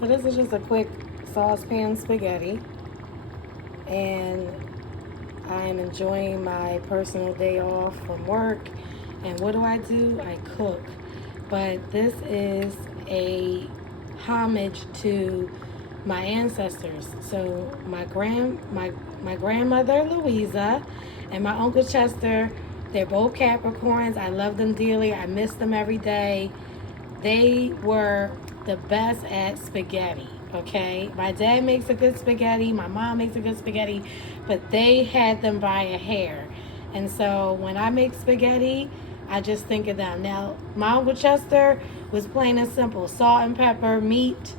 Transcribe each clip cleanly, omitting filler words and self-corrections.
So this is just a quick saucepan spaghetti, and I'm enjoying my personal day off from work. And what do? I cook. But this is a homage to my ancestors. So my grandmother Louisa and my uncle Chester, they're both Capricorns. I love them dearly. I miss them every day. They were the best at spaghetti. Okay, my dad makes a good spaghetti, my mom makes a good spaghetti, but they had them by a hair. And so when I make spaghetti, I just think of them. Now, my uncle Chester was plain and simple: salt and pepper, meat,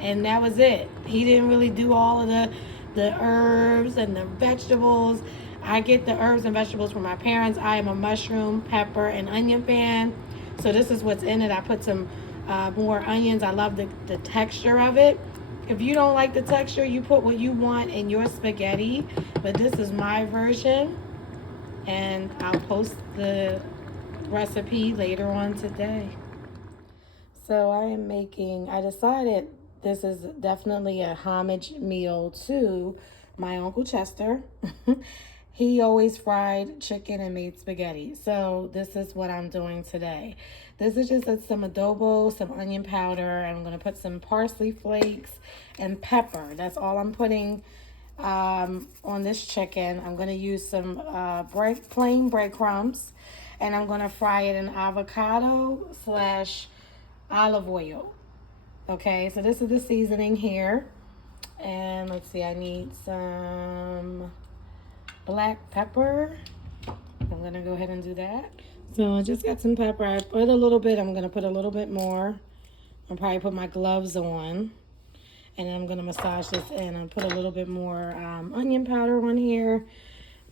and that was it. He didn't really do all of the herbs and the vegetables. I get the herbs and vegetables from my parents. I am a mushroom, pepper, and onion fan. So this is what's in it. I put some more onions. I love the texture of it. If you don't like the texture, you put what you want in your spaghetti. But this is my version, and I'll post the recipe later on today. So I decided this is definitely a homage meal to my Uncle Chester. He always fried chicken and made spaghetti. So this is what I'm doing today. This is just some adobo, some onion powder. I'm going to put some parsley flakes and pepper. That's all I'm putting on this chicken. I'm going to use some plain breadcrumbs, and I'm going to fry it in avocado slash olive oil. Okay, so this is the seasoning here. And let's see, I need some black pepper. I'm gonna go ahead and do that. So I just got some pepper. I put a little bit. I'm gonna put a little bit more. I'll probably put my gloves on, and I'm gonna massage this in and put a little bit more onion powder on here.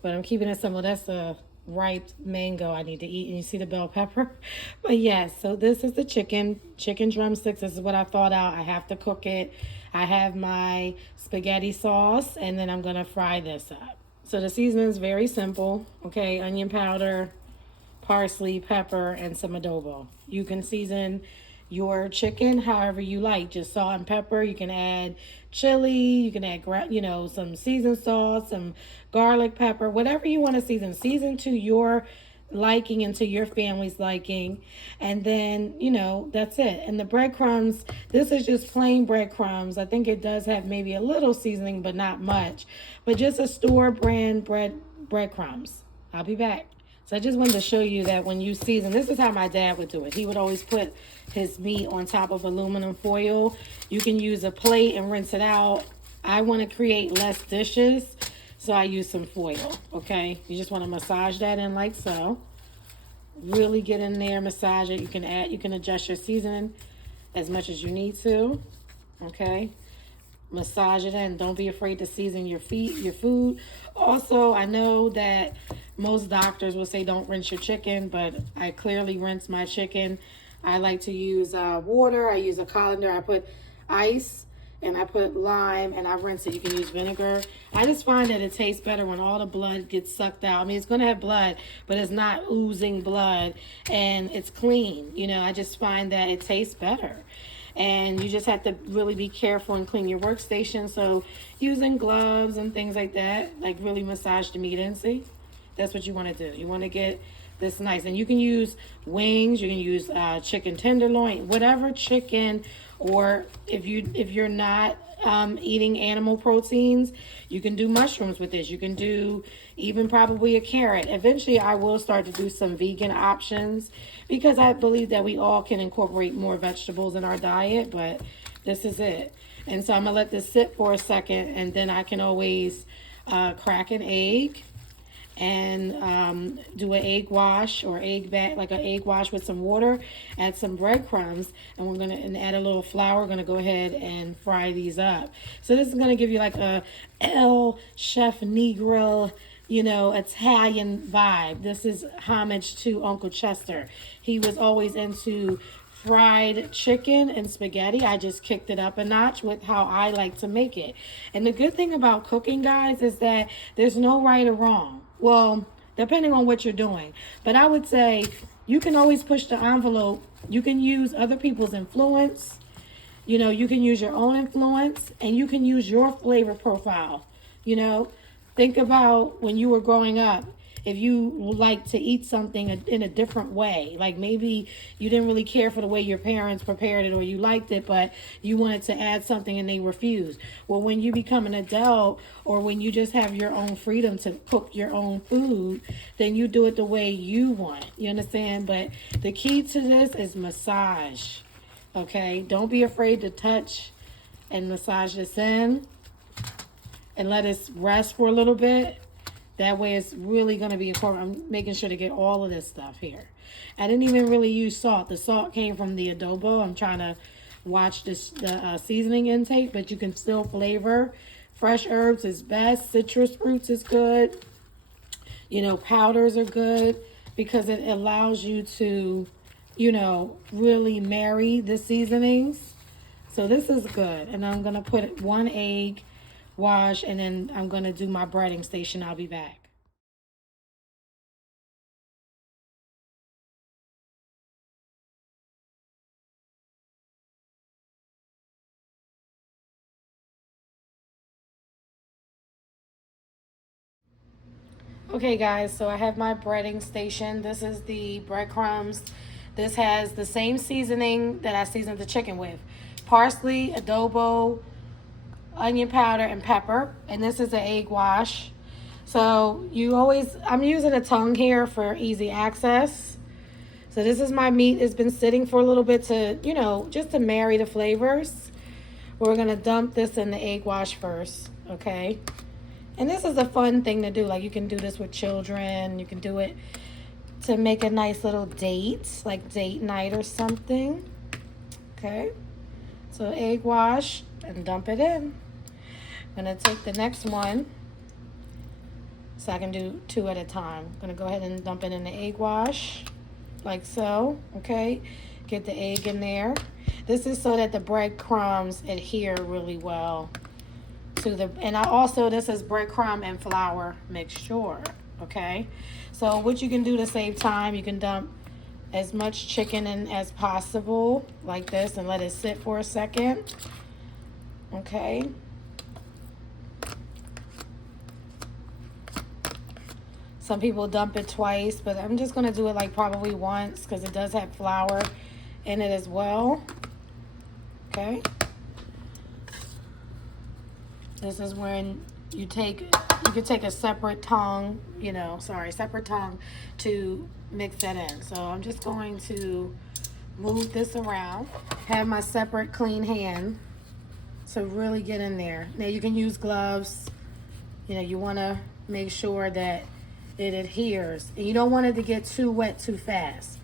But I'm keeping it simple. That's a ripe mango I need to eat, and you see the bell pepper. But yes, so this is the chicken drumsticks. This is what I thought out. I have to cook it. I have my spaghetti sauce, and then I'm gonna fry this up. So the seasoning is very simple. Okay, onion powder, parsley, pepper, and some adobo. You can season your chicken however you like, just salt and pepper. You can add chili, you can add some seasoned salt, some garlic pepper, whatever you want to season to your liking and to your family's liking. And then that's it. And the breadcrumbs, this is just plain breadcrumbs. I think it does have maybe a little seasoning, but not much, but just a store brand breadcrumbs. I'll be back. So I just wanted to show you that when you season, this is how my dad would do it. He would always put his meat on top of aluminum foil. You can use a plate and rinse it out. I want to create less dishes, so I use some foil, okay? You just want to massage that in like so. Really get in there, massage it. You can adjust your seasoning as much as you need to, okay? Massage it in. Don't be afraid to season your food. Also, I know that most doctors will say don't rinse your chicken, but I clearly rinse my chicken. I like to use water. I use a colander. I put ice and I put lime and I rinse it. You can use vinegar. I just find that it tastes better when all the blood gets sucked out. I mean, it's going to have blood, but it's not oozing blood, and it's clean. I just find that it tastes better. And you just have to really be careful and clean your workstation. So using gloves and things like that, like really massage the meat in. See, that's what you want to do. You want to get this nice. And you can use wings, you can use chicken tenderloin, whatever chicken, or if you're not eating animal proteins, you can do mushrooms with this. You can do even probably a carrot. Eventually, I will start to do some vegan options because I believe that we all can incorporate more vegetables in our diet, but this is it. And so I'm going to let this sit for a second, and then I can always crack an egg and do an egg wash or like an egg wash with some water, add some breadcrumbs, and we're gonna add a little flour. We're gonna go ahead and fry these up. So this is gonna give you like a El Chef Negro, Italian vibe. This is homage to Uncle Chester. He was always into fried chicken and spaghetti. I just kicked it up a notch with how I like to make it. And the good thing about cooking, guys, is that there's no right or wrong. Well, depending on what you're doing. But I would say you can always push the envelope. You can use other people's influence. You know, you can use your own influence and you can use your flavor profile. You know, think about when you were growing up. If you like to eat something in a different way, like maybe you didn't really care for the way your parents prepared it or you liked it, but you wanted to add something and they refused. Well, when you become an adult or when you just have your own freedom to cook your own food, then you do it the way you want. You understand? But the key to this is massage. Okay, don't be afraid to touch and massage this in and let it rest for a little bit. That way it's really going to be important. I'm making sure to get all of this stuff here. I didn't even really use salt. The salt came from the adobo. I'm trying to watch the seasoning intake, but you can still flavor. Fresh herbs is best. Citrus fruits is good. You know, powders are good because it allows you to, you know, really marry the seasonings. So this is good. And I'm going to put 1 egg, wash, and then I'm going to do my breading station. I'll be back. Okay guys, so I have my breading station. This is the breadcrumbs. This has the same seasoning that I seasoned the chicken with. Parsley, adobo, onion powder, and pepper. And this is an egg wash. So I'm using a tongue here for easy access. So this is my meat. It's been sitting for a little bit to, you know, just to marry the flavors. We're gonna dump this in the egg wash first, okay? And this is a fun thing to do. Like you can do this with children. You can do it to make a nice little date, like date night or something. Okay. So egg wash and dump it in. I'm going to take the next one so I can do 2 at a time. I'm going to go ahead and dump it in the egg wash like so. Okay. Get the egg in there. This is so that the breadcrumbs adhere really well to the, and I also, this is breadcrumb and flour mixture. Okay. So what you can do to save time, you can dump as much chicken in as possible like this and let it sit for a second. Okay. Some people dump it twice, but I'm just going to do it like probably once because it does have flour in it as well. Okay. This is when you could take a separate tongue, separate tongue to mix that in. So I'm just going to move this around. Have my separate clean hand to really get in there. Now you can use gloves. You know, you want to make sure that it adheres. And you don't want it to get too wet too fast.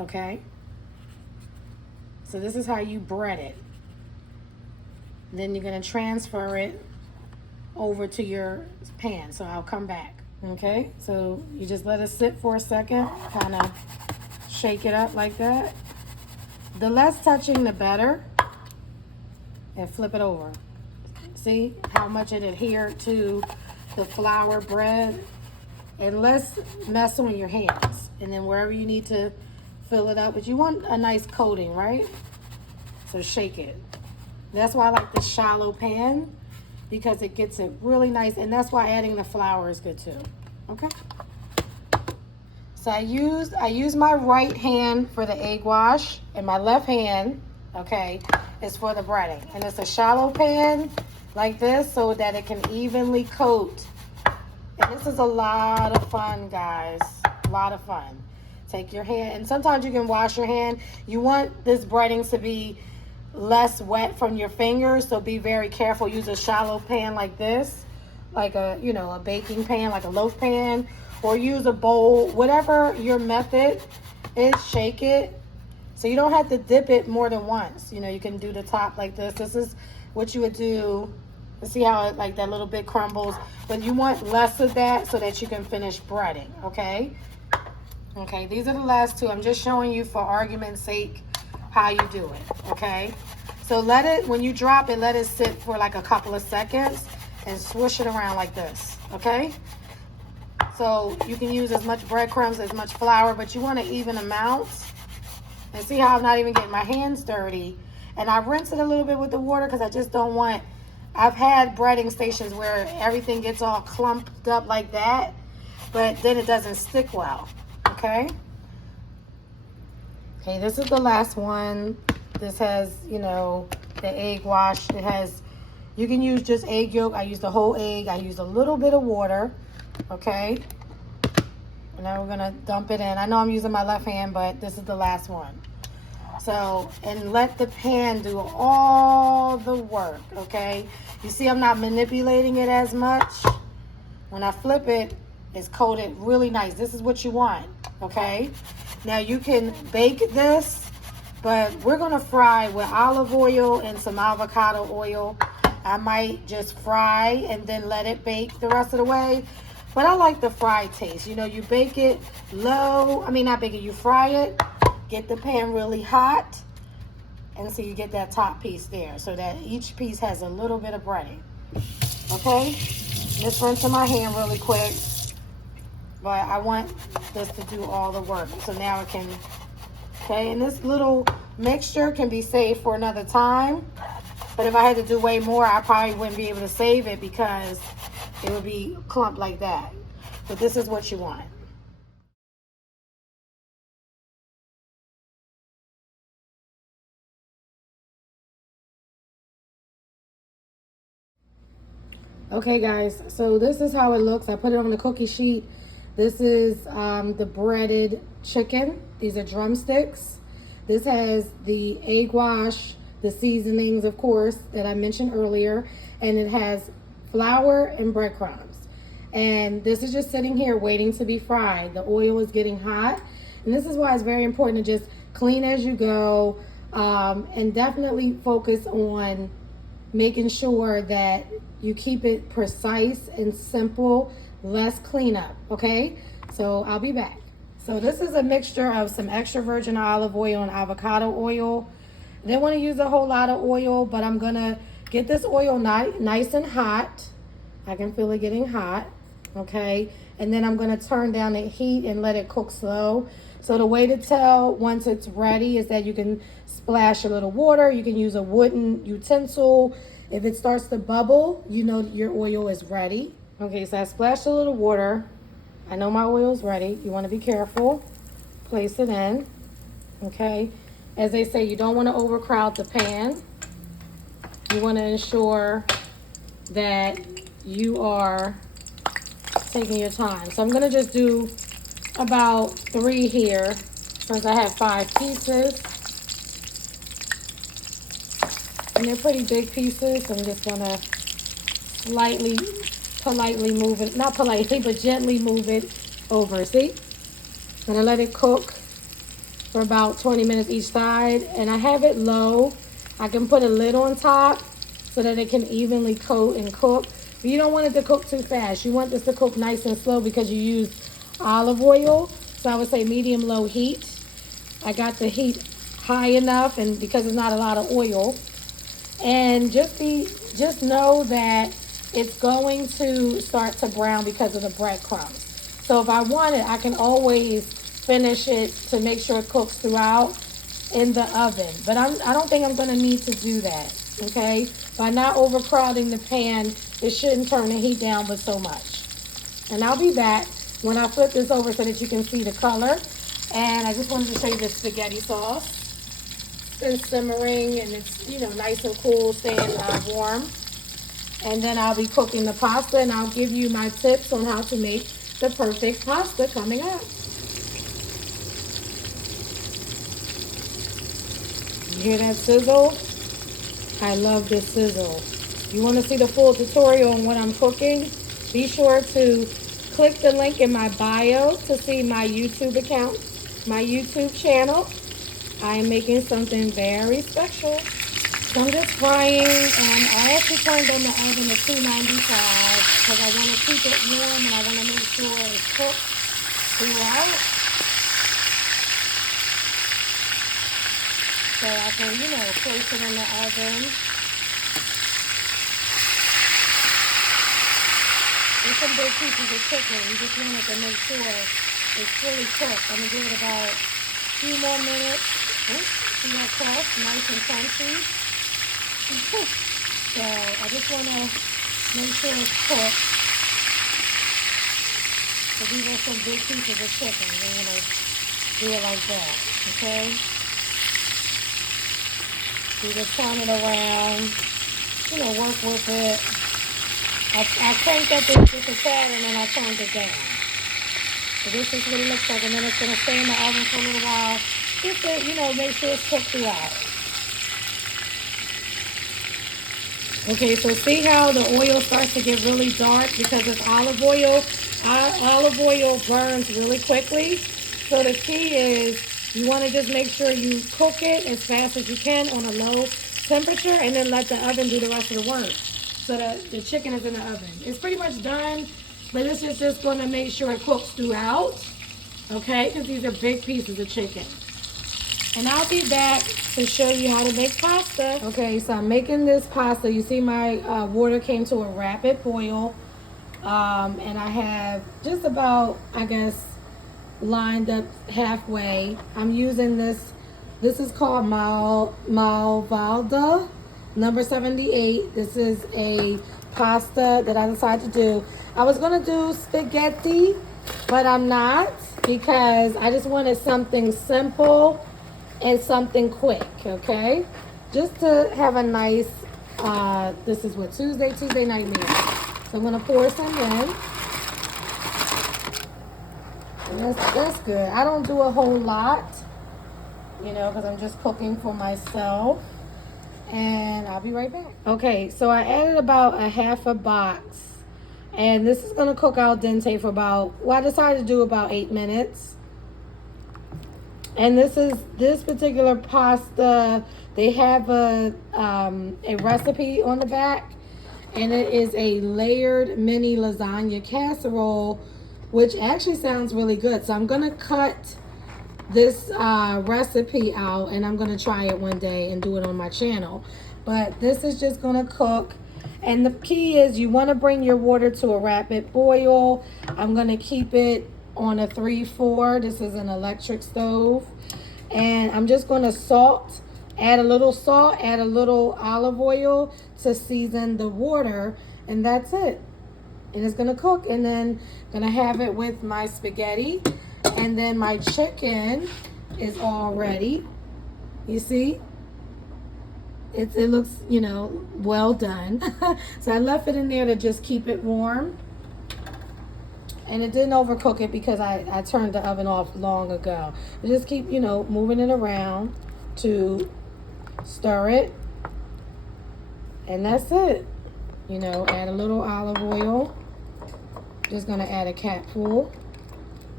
Okay? So this is how you bread it. Then you're going to transfer it over to your pan. So I'll come back. Okay? So you just let it sit for a second. Kind of shake it up like that. The less touching, the better. And flip it over. See how much it adhered to the flour bread? And less mess on your hands. And then wherever you need to fill it up. But you want a nice coating, right? So shake it. That's why I like the shallow pan, because it gets it really nice. And that's why adding the flour is good too. Okay? So I use my right hand for the egg wash, and my left hand, okay, is for the breading. And it's a shallow pan like this so that it can evenly coat. And this is a lot of fun, guys. A lot of fun. Take your hand, and sometimes you can wash your hand. You want this breading to be less wet from your fingers, so be very careful. Use a shallow pan like this, like a baking pan, like a loaf pan, or use a bowl, whatever your method is. Shake it so you don't have to dip it more than once. You can do the top like this. This is what you would do. See how it, like that little bit crumbles, but you want less of that so that you can finish breading. Okay, these are the last two. I'm just showing you for argument's sake how you do it. Okay, so when you drop it, let it sit for like a couple of seconds and swoosh it around like this. Okay, so you can use as much breadcrumbs, as much flour, but you want an even amount. And see how I'm not even getting my hands dirty, And I rinse it a little bit with the water because I just don't want, I've had breading stations where everything gets all clumped up like that, but then it doesn't stick well, okay? Okay, this is the last one. This has, you know, the egg wash. It has, you can use just egg yolk. I use the whole egg. I use a little bit of water, okay? And now we're gonna dump it in. I know I'm using my left hand, but this is the last one. So, and let the pan do all the work, okay? You see I'm not manipulating it as much. When I flip it, it's coated really nice. This is what you want, okay? Now you can bake this, but we're gonna fry with olive oil and some avocado oil. I might just fry and then let it bake the rest of the way. But I like the fried taste. You know, you bake it low. I mean, not bake it, you fry it. Get the pan really hot, and so you get that top piece there, so that each piece has a little bit of breading. Okay, just rinsing my hand really quick, but I want this to do all the work. So now it can, okay, and this little mixture can be saved for another time. But if I had to do way more, I probably wouldn't be able to save it because it would be clumped like that. But this is what you want. Okay guys, so this is how it looks. I put it on the cookie sheet. This is the breaded chicken. These are drumsticks. This has the egg wash, the seasonings, of course, that I mentioned earlier, and it has flour and breadcrumbs. And this is just sitting here waiting to be fried. The oil is getting hot, and this is why it's very important to just clean as you go, and definitely focus on making sure that you keep it precise and simple, less cleanup, okay? So I'll be back. So this is a mixture of some extra virgin olive oil and avocado oil. I didn't want to use a whole lot of oil, but I'm gonna get this oil nice and hot. I can feel it getting hot, okay? And then I'm gonna turn down the heat and let it cook slow. So the way to tell once it's ready is that you can splash a little water. You can use a wooden utensil. If it starts to bubble, you know your oil is ready. Okay, so I splashed a little water. I know my oil is ready. You want to be careful. Place it in, okay? As they say, you don't want to overcrowd the pan. You want to ensure that you are taking your time. So I'm going to just do about 3 here since I have 5 pieces. And they're pretty big pieces. So I'm just gonna politely move it, not politely, but gently move it over. See? I'm gonna let it cook for about 20 minutes each side. And I have it low. I can put a lid on top so that it can evenly coat and cook. But you don't want it to cook too fast. You want this to cook nice and slow because you use olive oil. So I would say medium-low heat. I got the heat high enough, and because it's not a lot of oil. And just know that it's going to start to brown because of the breadcrumbs. So if I want it, I can always finish it to make sure it cooks throughout in the oven. But I don't think I'm going to need to do that, okay? By not overcrowding the pan, it shouldn't turn the heat down but so much. And I'll be back when I flip this over so that you can see the color. And I just wanted to show you the spaghetti sauce. It's been simmering and it's, you know, nice and cool, staying warm. And then I'll be cooking the pasta, and I'll give you my tips on how to make the perfect pasta coming up. You hear that sizzle? I love this sizzle. You want to see the full tutorial on what I'm cooking? Be sure to click the link in my bio to see my YouTube account, my YouTube channel. I am making something very special. So I'm just frying. I actually turned on the oven to 295 because I want to keep it warm and I want to make sure it's cooked throughout. So I can, you know, place it in the oven. There's some big pieces of chicken. You just want to make sure it's fully cooked. I'm going to give it about a few more minutes. see that crust, nice and crunchy. So I just want to make sure it's cooked. So these are some big pieces of chicken. We're going to do it like that, okay? You just turn it around, work with it. I cranked up this just a tad and then I turned it down. So this is what it looks like, and then it's going to stay in the oven for a little while. Just to, make sure it's cooked throughout. Okay, so see how the oil starts to get really dark because it's olive oil. Olive oil burns really quickly. So the key is you want to just make sure you cook it as fast as you can on a low temperature and then let the oven do the rest of the work. So that the chicken is in the oven. It's pretty much done, but this is just going to make sure it cooks throughout. Okay, because these are big pieces of chicken. And I'll be back to show you how to make pasta. Okay, so I'm making this pasta. You see my water came to a rapid boil. And I have just about, I guess, lined up halfway. I'm using this. This is called Malvalda number 78. This is a pasta that I decided to do. I was going to do spaghetti, but I'm not because I just wanted something simple and something quick, okay? Just to have a nice, this is what, Tuesday night meal. So I'm gonna pour some in. And that's good. I don't do a whole lot, because I'm just cooking for myself. And I'll be right back. Okay, so I added about a half a box. And this is gonna cook al dente for about, I decided to do about 8 minutes. And this particular pasta, they have a recipe on the back, and it is a layered mini lasagna casserole, which actually sounds really good. So I'm gonna cut this recipe out, and I'm gonna try it one day and do it on my channel. But this is just gonna cook, and the key is you want to bring your water to a rapid boil. I'm gonna keep it on a 3-4. This is an electric stove. And I'm just going to add a little salt, add a little olive oil to season the water. And that's it. And it's going to cook. And then going to have it with my spaghetti. And then my chicken is all ready. You see? It looks, well done. So I left it in there to just keep it warm. And it didn't overcook it because I turned the oven off long ago. I just keep, moving it around to stir it. And that's it. Add a little olive oil. Just going to add a capful.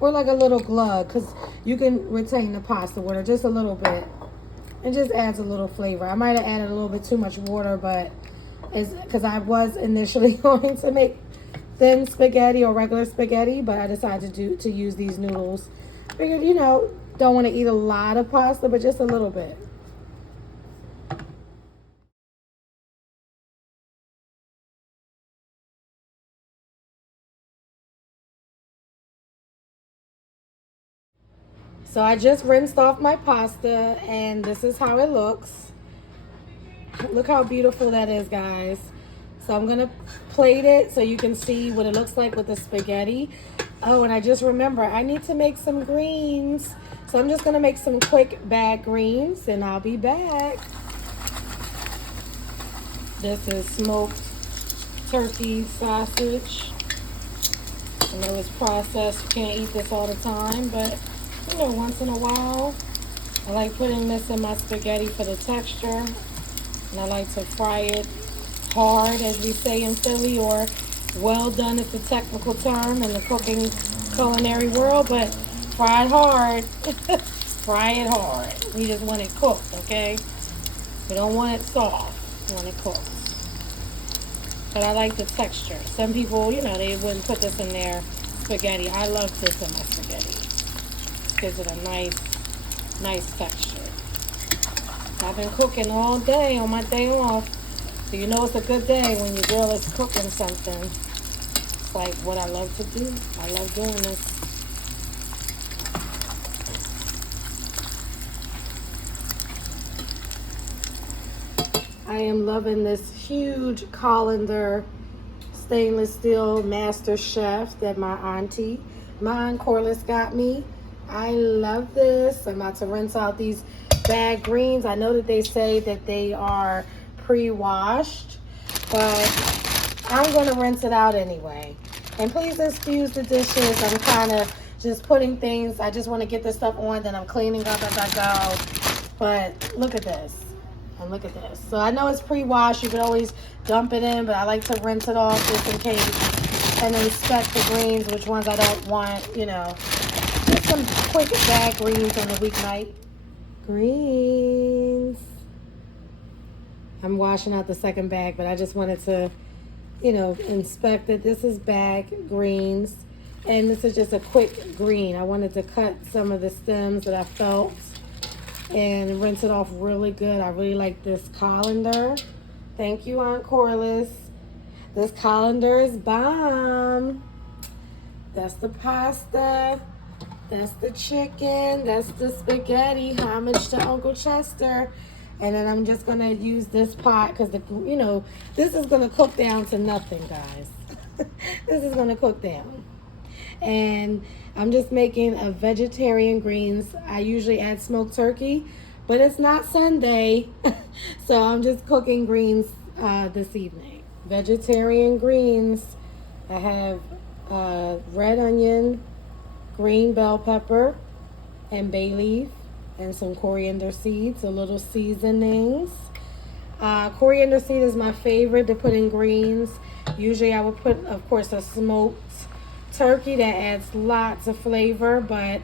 Or like a little glug, because you can retain the pasta water just a little bit. It just adds a little flavor. I might have added a little bit too much water, but it's because I was initially going to make thin spaghetti or regular spaghetti, but I decided to use these noodles. Figured, don't want to eat a lot of pasta, but just a little bit. So I just rinsed off my pasta, and this is how it looks. Look how beautiful that is, guys. So I'm going to plate it so you can see what it looks like with the spaghetti. Oh, and I just remember I need to make some greens. So I'm just going to make some quick bag greens, and I'll be back. This is smoked turkey sausage. I know it's processed. You can't eat this all the time, but, once in a while. I like putting this in my spaghetti for the texture. And I like to fry it hard, as we say in Philly, or well done is the technical term in the cooking culinary world, but fry it hard. Fry it hard. We just want it cooked, okay? We don't want it soft. We want it cooked. But I like the texture. Some people, they wouldn't put this in their spaghetti. I love this in my spaghetti. It gives it a nice texture. I've been cooking all day on my day off. So it's a good day when your girl is cooking something. It's like what I love to do. I love doing this. I am loving this huge colander stainless steel master chef that my auntie, my Aunt Corliss, got me. I love this. I'm about to rinse out these bag greens. I know that they say that they are pre-washed, but I'm going to rinse it out anyway. And please excuse the dishes. I'm kind of just putting things. I just want to get this stuff on, then I'm cleaning up as I go. But look at this. And look at this. So I know it's pre-washed. You can always dump it in, but I like to rinse it off just in case. And inspect the greens, which ones I don't want, you know. Just some quick bag greens on the weeknight. Greens. I'm washing out the second bag, but I just wanted to, you know, inspect it. This is bag greens. And this is just a quick green. I wanted to cut some of the stems that I felt and rinse it off really good. I really like this colander. Thank you, Aunt Corliss. This colander is bomb. That's the pasta. That's the chicken. That's the spaghetti. Homage to Uncle Chester. And then I'm just gonna use this pot because you know, this is gonna cook down to nothing, guys. This is gonna cook down. And I'm just making a vegetarian greens. I usually add smoked turkey, but it's not Sunday, so I'm just cooking greens this evening. Vegetarian greens. I have red onion, green bell pepper, and bay leaf, and some coriander seeds, a little seasonings. Coriander seed is my favorite to put in greens. Usually I would put, of course, a smoked turkey that adds lots of flavor, but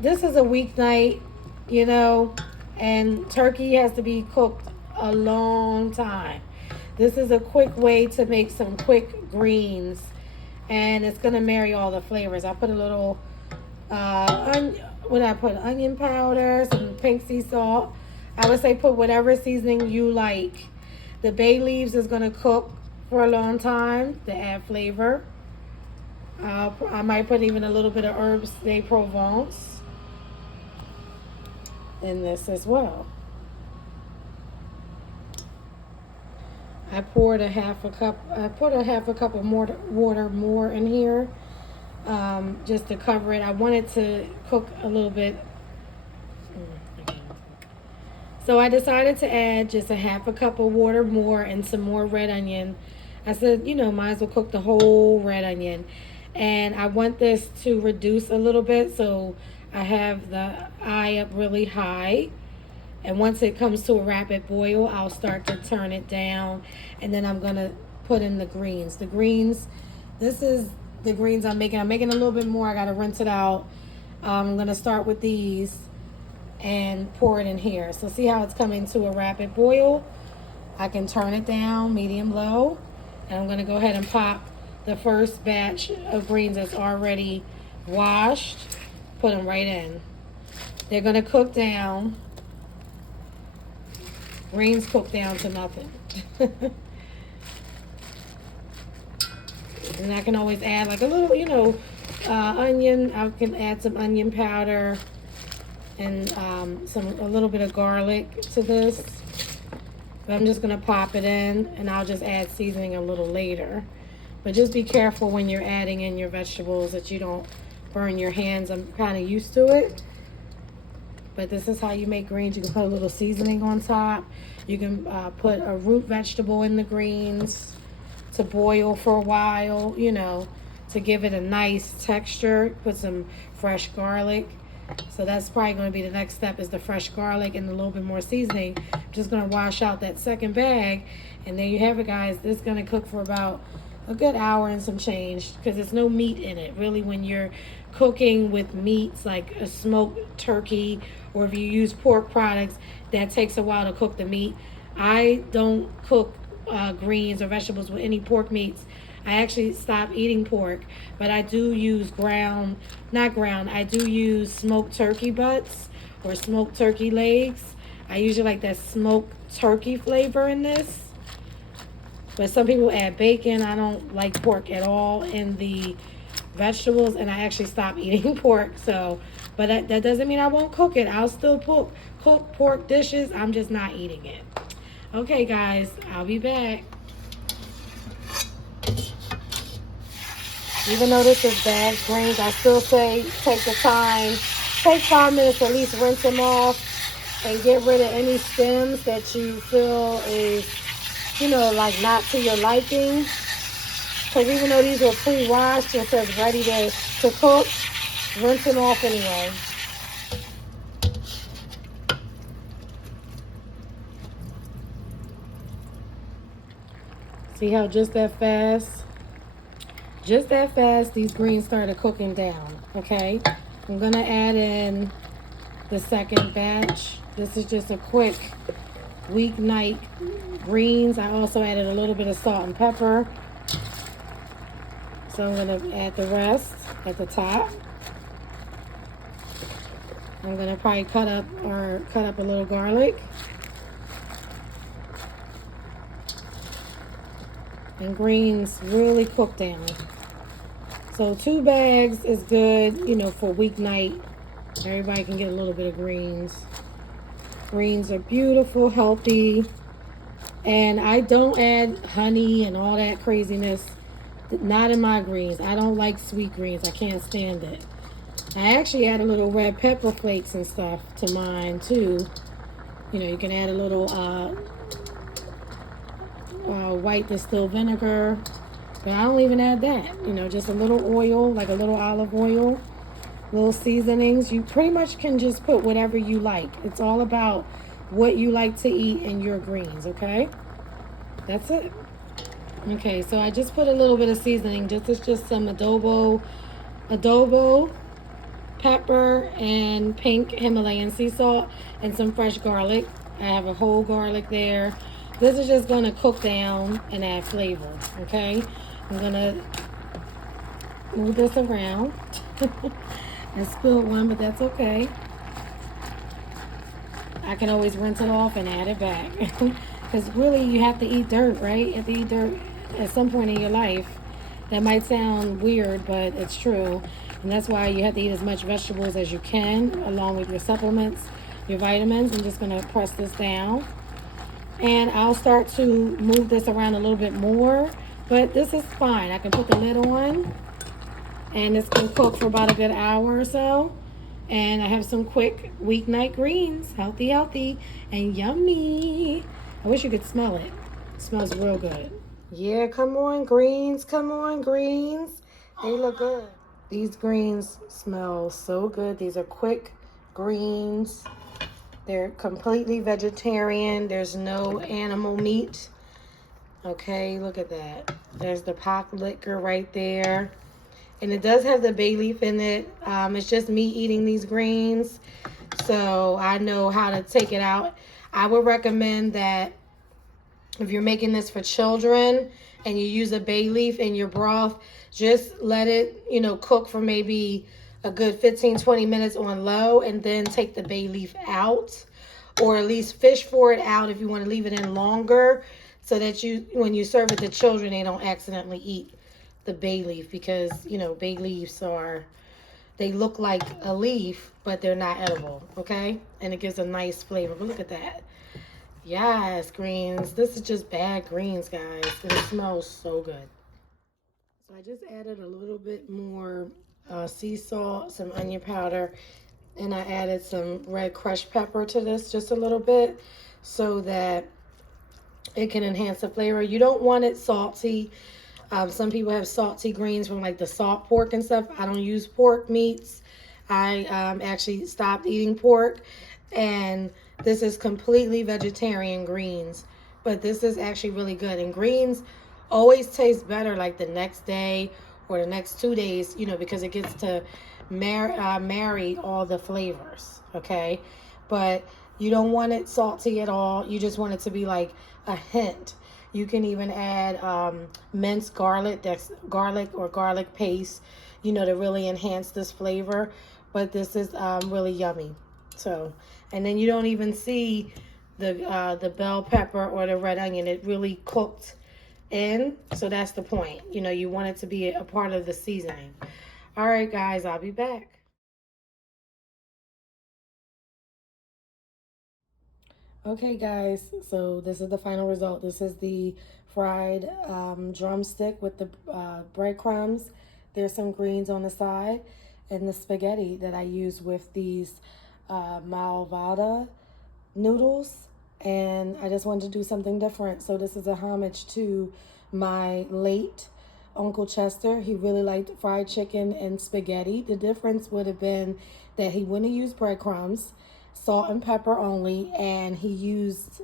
this is a weeknight, you know, and turkey has to be cooked a long time. This is a quick way to make some quick greens, and it's gonna marry all the flavors. I put a little what I put, onion powder, some pink sea salt. I would say put whatever seasoning you like. The bay leaves is gonna cook for a long time to add flavor. I might put even a little bit of herbs de Provence in this as well. I poured a half a cup. I put a half a cup of water more in here, just to cover it. I wanted to cook a little bit. So I decided to add just a half a cup of water more and some more red onion. I said, you know, might as well cook the whole red onion. And I want this to reduce a little bit, so I have the eye up really high. And once it comes to a rapid boil, I'll start to turn it down. And then I'm going to put in the greens. The greens, this is the greens I'm making. I'm making a little bit more. I got to rinse it out. I'm going to start with these and pour it in here. So see how it's coming to a rapid boil? I can turn it down, medium low. And I'm going to go ahead and pop the first batch of greens that's already washed. Put them right in. They're going to cook down. Greens cook down to nothing. And I can always add like a little, you know, onion. I can add some onion powder and a little bit of garlic to this. But I'm just going to pop it in, and I'll just add seasoning a little later. But just be careful when you're adding in your vegetables that you don't burn your hands. I'm kind of used to it. But this is how you make greens. You can put a little seasoning on top. You can put a root vegetable in the greens to boil for a while, you know, to give it a nice texture. Put some fresh garlic. So that's probably going to be the next step, is the fresh garlic and a little bit more seasoning. I'm just going to wash out that second bag. And there you have it, guys. This is going to cook for about a good hour and some change, because there's no meat in it. Really, when you're cooking with meats like a smoked turkey, or if you use pork products, that takes a while to cook the meat. I don't cook greens or vegetables with any pork meats. I actually stopped eating pork, but I do use I do use smoked turkey butts or smoked turkey legs. I usually like that smoked turkey flavor in this. But some people add bacon. I don't like pork at all in the vegetables, and I actually stopped eating pork. So, but that doesn't mean I won't cook it. I'll still cook pork dishes. I'm just not eating it. Okay, guys, I'll be back. Even though this is bad greens, I still say take the time, take 5 minutes to at least rinse them off and get rid of any stems that you feel is, like not to your liking. Because even though these were pre-washed, it says ready to cook, rinse them off anyway. See how just that fast, these greens started cooking down, okay? I'm gonna add in the second batch. This is just a quick weeknight greens. I also added a little bit of salt and pepper. So I'm gonna add the rest at the top. I'm gonna probably cut up a little garlic. And greens really cook down. So 2 bags is good, for weeknight. Everybody can get a little bit of greens. Greens are beautiful, healthy. And I don't add honey and all that craziness. Not in my greens. I don't like sweet greens. I can't stand it. I actually add a little red pepper flakes and stuff to mine too. You can add a little white distilled vinegar. But I don't even add that. Just a little oil, like a little olive oil, little seasonings. You pretty much can just put whatever you like. It's all about what you like to eat in your greens, okay? That's it. Okay, so I just put a little bit of seasoning. This is just some adobo, pepper, and pink Himalayan sea salt, and some fresh garlic. I have a whole garlic there. This is just going to cook down and add flavor, okay? I'm going to move this around. I spilled one, but that's okay. I can always rinse it off and add it back. Because really, you have to eat dirt, right? You have to eat dirt at some point in your life. That might sound weird, but it's true. And that's why you have to eat as much vegetables as you can, along with your supplements, your vitamins. I'm just going to press this down. And I'll start to move this around a little bit more. But this is fine. I can put the lid on. And it's going to cook for about a good hour or so. And I have some quick weeknight greens. Healthy, and yummy. I wish you could smell it. It smells real good. Yeah, come on, greens. Come on, greens. They look good. These greens smell so good. These are quick greens. They're completely vegetarian. There's no animal meat. Okay, look at that. There's the pot liquor right there. And it does have the bay leaf in it. It's just me eating these greens. So I know how to take it out. I would recommend that if you're making this for children and you use a bay leaf in your broth, just let it, cook for maybe a good 15-20 minutes on low, and then take the bay leaf out, or at least fish for it out if you want to leave it in longer, so that when you serve it to children, they don't accidentally eat the bay leaf, because bay leaves they look like a leaf, but they're not edible, okay? And it gives a nice flavor. But look at that. Yes, greens. This is just bad greens, guys. And it smells so good. So I just added a little bit more sea salt, some onion powder, and I added some red crushed pepper to this, just a little bit, so that it can enhance the flavor. You don't want it salty. Some people have salty greens from like the salt pork and stuff. I don't use pork meats. I actually stopped eating pork, and this is completely vegetarian greens. But this is actually really good. And greens always taste better like the next day or the next 2 days, because it gets to marry all the flavors, okay? But you don't want it salty at all. You just want it to be like a hint. You can even add minced garlic, that's garlic or garlic paste, to really enhance this flavor. But this is really yummy. So, and then you don't even see the bell pepper or the red onion. It really cooked in. So that's the point. You want it to be a part of the seasoning. All right, guys, I'll be back. Okay, guys, so this is the final result. This is the fried drumstick with the breadcrumbs. There's some greens on the side, and the spaghetti that I use with these Malvada noodles. And I just wanted to do something different. So this is a homage to my late Uncle Chester. He really liked fried chicken and spaghetti. The difference would have been that he wouldn't use breadcrumbs, salt and pepper only, and he used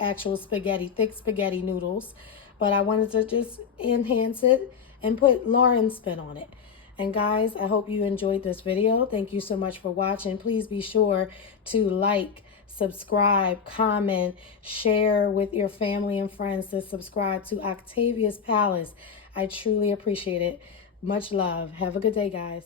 actual spaghetti, thick spaghetti noodles. But I wanted to just enhance it and put Lauren's spin on it. And guys, I hope you enjoyed this video. Thank you so much for watching. Please be sure to like, subscribe, comment, share with your family and friends to subscribe to Octavia's Palace. I truly appreciate it. Much love. Have a good day, guys.